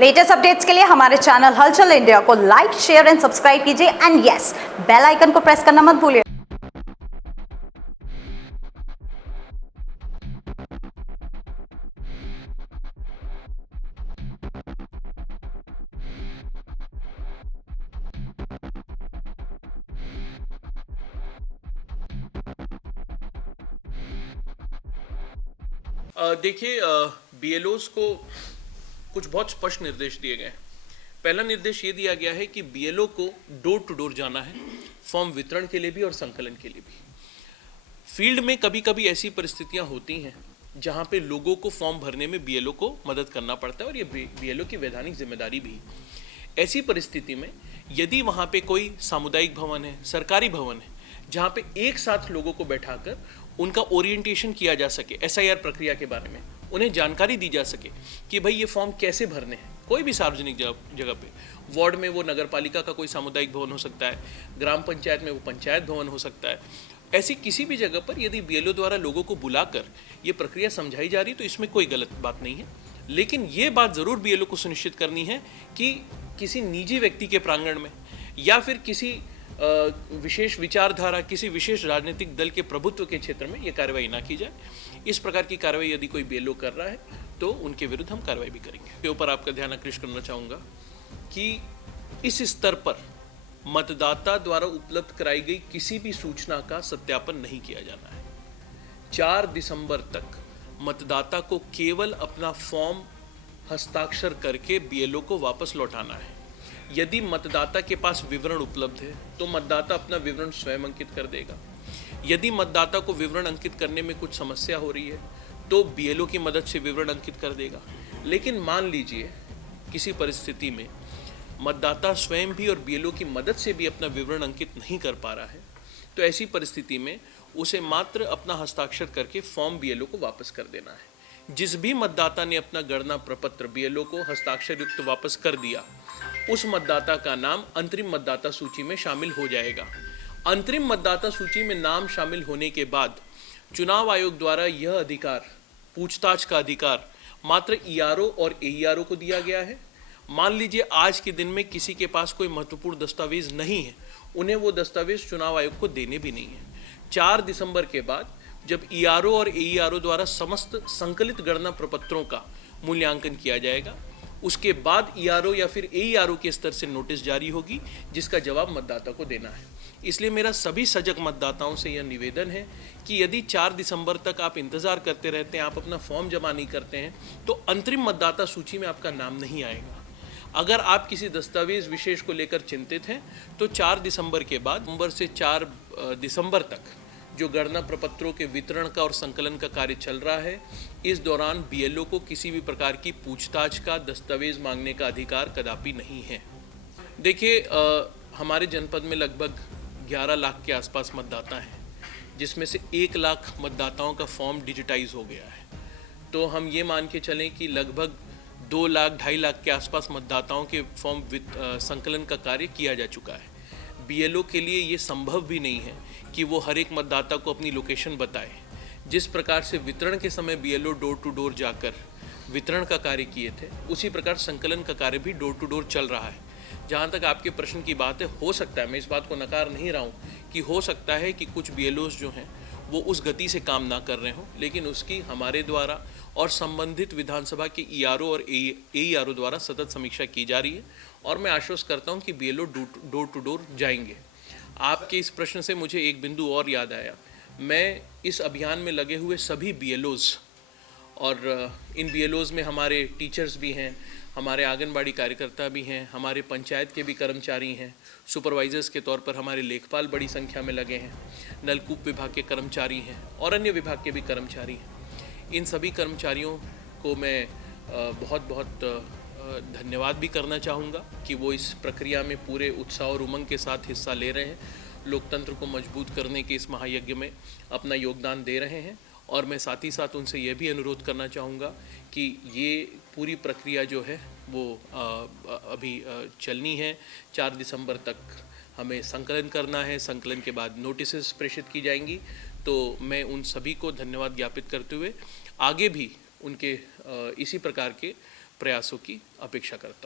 Latest updates के लिए हमारे चैनल हलचल इंडिया को लाइक, शेयर एंड सब्सक्राइब कीजिए एंड यस, बेल आइकन को प्रेस करना मत भूलिए। देखिए, बीएलओस को कुछ बहुत स्पष्ट निर्देश दिए गए हैं। पहला निर्देश ये दिया गया है कि बीएलओ को डोर टू डोर जाना है, फॉर्म वितरण के लिए भी और संकलन के लिए भी। फील्ड में कभी कभी ऐसी परिस्थितियां होती हैं जहां पे लोगों को फॉर्म भरने में बीएलओ को मदद करना पड़ता है और ये बीएलओ की वैधानिक जिम्मेदारी भी है। ऐसी परिस्थिति में यदि वहां पे कोई सामुदायिक भवन है, सरकारी भवन है, जहां पे एक साथ लोगों को बैठाकर उनका ओरिएंटेशन किया जा सके, एसआईआर प्रक्रिया के बारे में उन्हें जानकारी दी जा सके कि भाई ये फॉर्म कैसे भरने हैं, कोई भी सार्वजनिक जगह पे, वार्ड में वो नगर पालिका का कोई सामुदायिक भवन हो सकता है, ग्राम पंचायत में वो पंचायत भवन हो सकता है, ऐसी किसी भी जगह पर यदि बीएलओ द्वारा लोगों को बुलाकर ये प्रक्रिया समझाई जा रही तो इसमें कोई गलत बात नहीं है। लेकिन ये बात ज़रूर बीएलओ को सुनिश्चित करनी है कि किसी निजी व्यक्ति के प्रांगण में या फिर किसी विशेष विचारधारा, किसी विशेष राजनीतिक दल के प्रभुत्व के क्षेत्र में ये कार्रवाई ना की जाए। इस प्रकार की कार्रवाई यदि कोई बीएलओ कर रहा है तो उनके विरुद्ध हम कार्रवाई भी करेंगे। के ऊपर आपका ध्यान आकृष्ट करना चाहूँगा कि इस स्तर पर मतदाता द्वारा उपलब्ध कराई गई किसी भी सूचना का सत्यापन नहीं किया जाना है। 4 दिसंबर तक मतदाता को केवल अपना फॉर्म हस्ताक्षर करके बीएलओ को वापस लौटाना है। यदि मतदाता के पास विवरण उपलब्ध है तो मतदाता अपना विवरण स्वयं अंकित कर देगा। यदि मतदाता को विवरण अंकित करने में कुछ समस्या हो रही है तो बीएलओ की मदद से विवरण अंकित कर देगा। लेकिन मान लीजिए किसी परिस्थिति में मतदाता स्वयं भी और बीएलओ की मदद से भी अपना विवरण अंकित नहीं कर पा रहा है तो ऐसी परिस्थिति में उसे मात्र अपना हस्ताक्षर करके फॉर्म बीएलओ को वापस कर देना है। जिस भी मतदाता ने अपना गणना प्रपत्र बीएलओ को हस्ताक्षर युक्त वापस कर दिया, उस मतदाता का नाम अंतरिम मतदाता सूची में शामिल हो जाएगा। अंतरिम मतदाता सूची में नाम शामिल होने के बाद चुनाव आयोग द्वारा यह अधिकार, पूछताछ का अधिकार, मात्र ईआरओ और एईआरओ को दिया गया है। मान लीजिए आज के दिन में किसी के पास कोई महत्वपूर्ण दस्तावेज नहीं है, उन्हें वो दस्तावेज चुनाव आयोग को देने भी नहीं है। 4 दिसंबर के बाद जब ईआरओ और एईआरओ द्वारा समस्त संकलित गणना प्रपत्रों का मूल्यांकन किया जाएगा, उसके बाद ईआरओ या फिर एईआरओ के स्तर से नोटिस जारी होगी जिसका जवाब मतदाता को देना है। इसलिए मेरा सभी सजग मतदाताओं से यह निवेदन है कि यदि 4 दिसंबर तक आप इंतज़ार करते रहते हैं, आप अपना फॉर्म जमा नहीं करते हैं तो अंतरिम मतदाता सूची में आपका नाम नहीं आएगा। अगर आप किसी दस्तावेज विशेष को लेकर चिंतित हैं तो 4 दिसंबर के बाद नवंबर से 4 दिसंबर तक जो गणना प्रपत्रों के वितरण का और संकलन का कार्य चल रहा है, इस दौरान बीएलओ को किसी भी प्रकार की पूछताछ का, दस्तावेज मांगने का अधिकार कदापि नहीं है। देखिए, हमारे जनपद में लगभग 11 लाख के आसपास मतदाता हैं, जिसमें से 1 लाख मतदाताओं का फॉर्म डिजिटाइज हो गया है। तो हम ये मान के चलें कि लगभग 2 लाख, 2.5 लाख के आसपास मतदाताओं के फॉर्म संकलन का कार्य किया जा चुका है। बीएलओ के लिए ये संभव भी नहीं है कि वो हर एक मतदाता को अपनी लोकेशन बताए। जिस प्रकार से वितरण के समय बीएलओ डोर टू डोर जाकर वितरण का कार्य किए थे, उसी प्रकार संकलन का कार्य भी डोर टू डोर चल रहा है। जहाँ तक आपके प्रश्न की बात है, हो सकता है, मैं इस बात को नकार नहीं रहा हूँ कि हो सकता है कि कुछ बीएलओस जो हैं वो उस गति से काम ना कर रहे हों, लेकिन उसकी हमारे द्वारा और संबंधित विधानसभा के ईआरओ और एईआरओ द्वारा सतत समीक्षा की जा रही है और मैं आश्वस्त करता हूं कि बीएलओ डोर टू डोर जाएंगे। आपके इस प्रश्न से मुझे एक बिंदु और याद आया। मैं इस अभियान में लगे हुए सभी बीएलओज और इन बीएलओज में हमारे टीचर्स भी हैं, हमारे आंगनबाड़ी कार्यकर्ता भी हैं, हमारे पंचायत के भी कर्मचारी हैं, सुपरवाइजर्स के तौर पर हमारे लेखपाल बड़ी संख्या में लगे हैं, नलकूप विभाग के कर्मचारी हैं और अन्य विभाग के भी कर्मचारी हैं। इन सभी कर्मचारियों को मैं बहुत बहुत धन्यवाद भी करना चाहूँगा कि वो इस प्रक्रिया में पूरे उत्साह और उमंग के साथ हिस्सा ले रहे हैं, लोकतंत्र को मजबूत करने के इस महायज्ञ में अपना योगदान दे रहे हैं। और मैं साथ ही साथ उनसे यह भी अनुरोध करना चाहूँगा कि ये पूरी प्रक्रिया जो है वो अभी चलनी है। 4 दिसंबर तक हमें संकलन करना है, संकलन के बाद नोटिसेस प्रेषित की जाएंगी। तो मैं उन सभी को धन्यवाद ज्ञापित करते हुए आगे भी उनके इसी प्रकार के प्रयासों की अपेक्षा करता हूँ।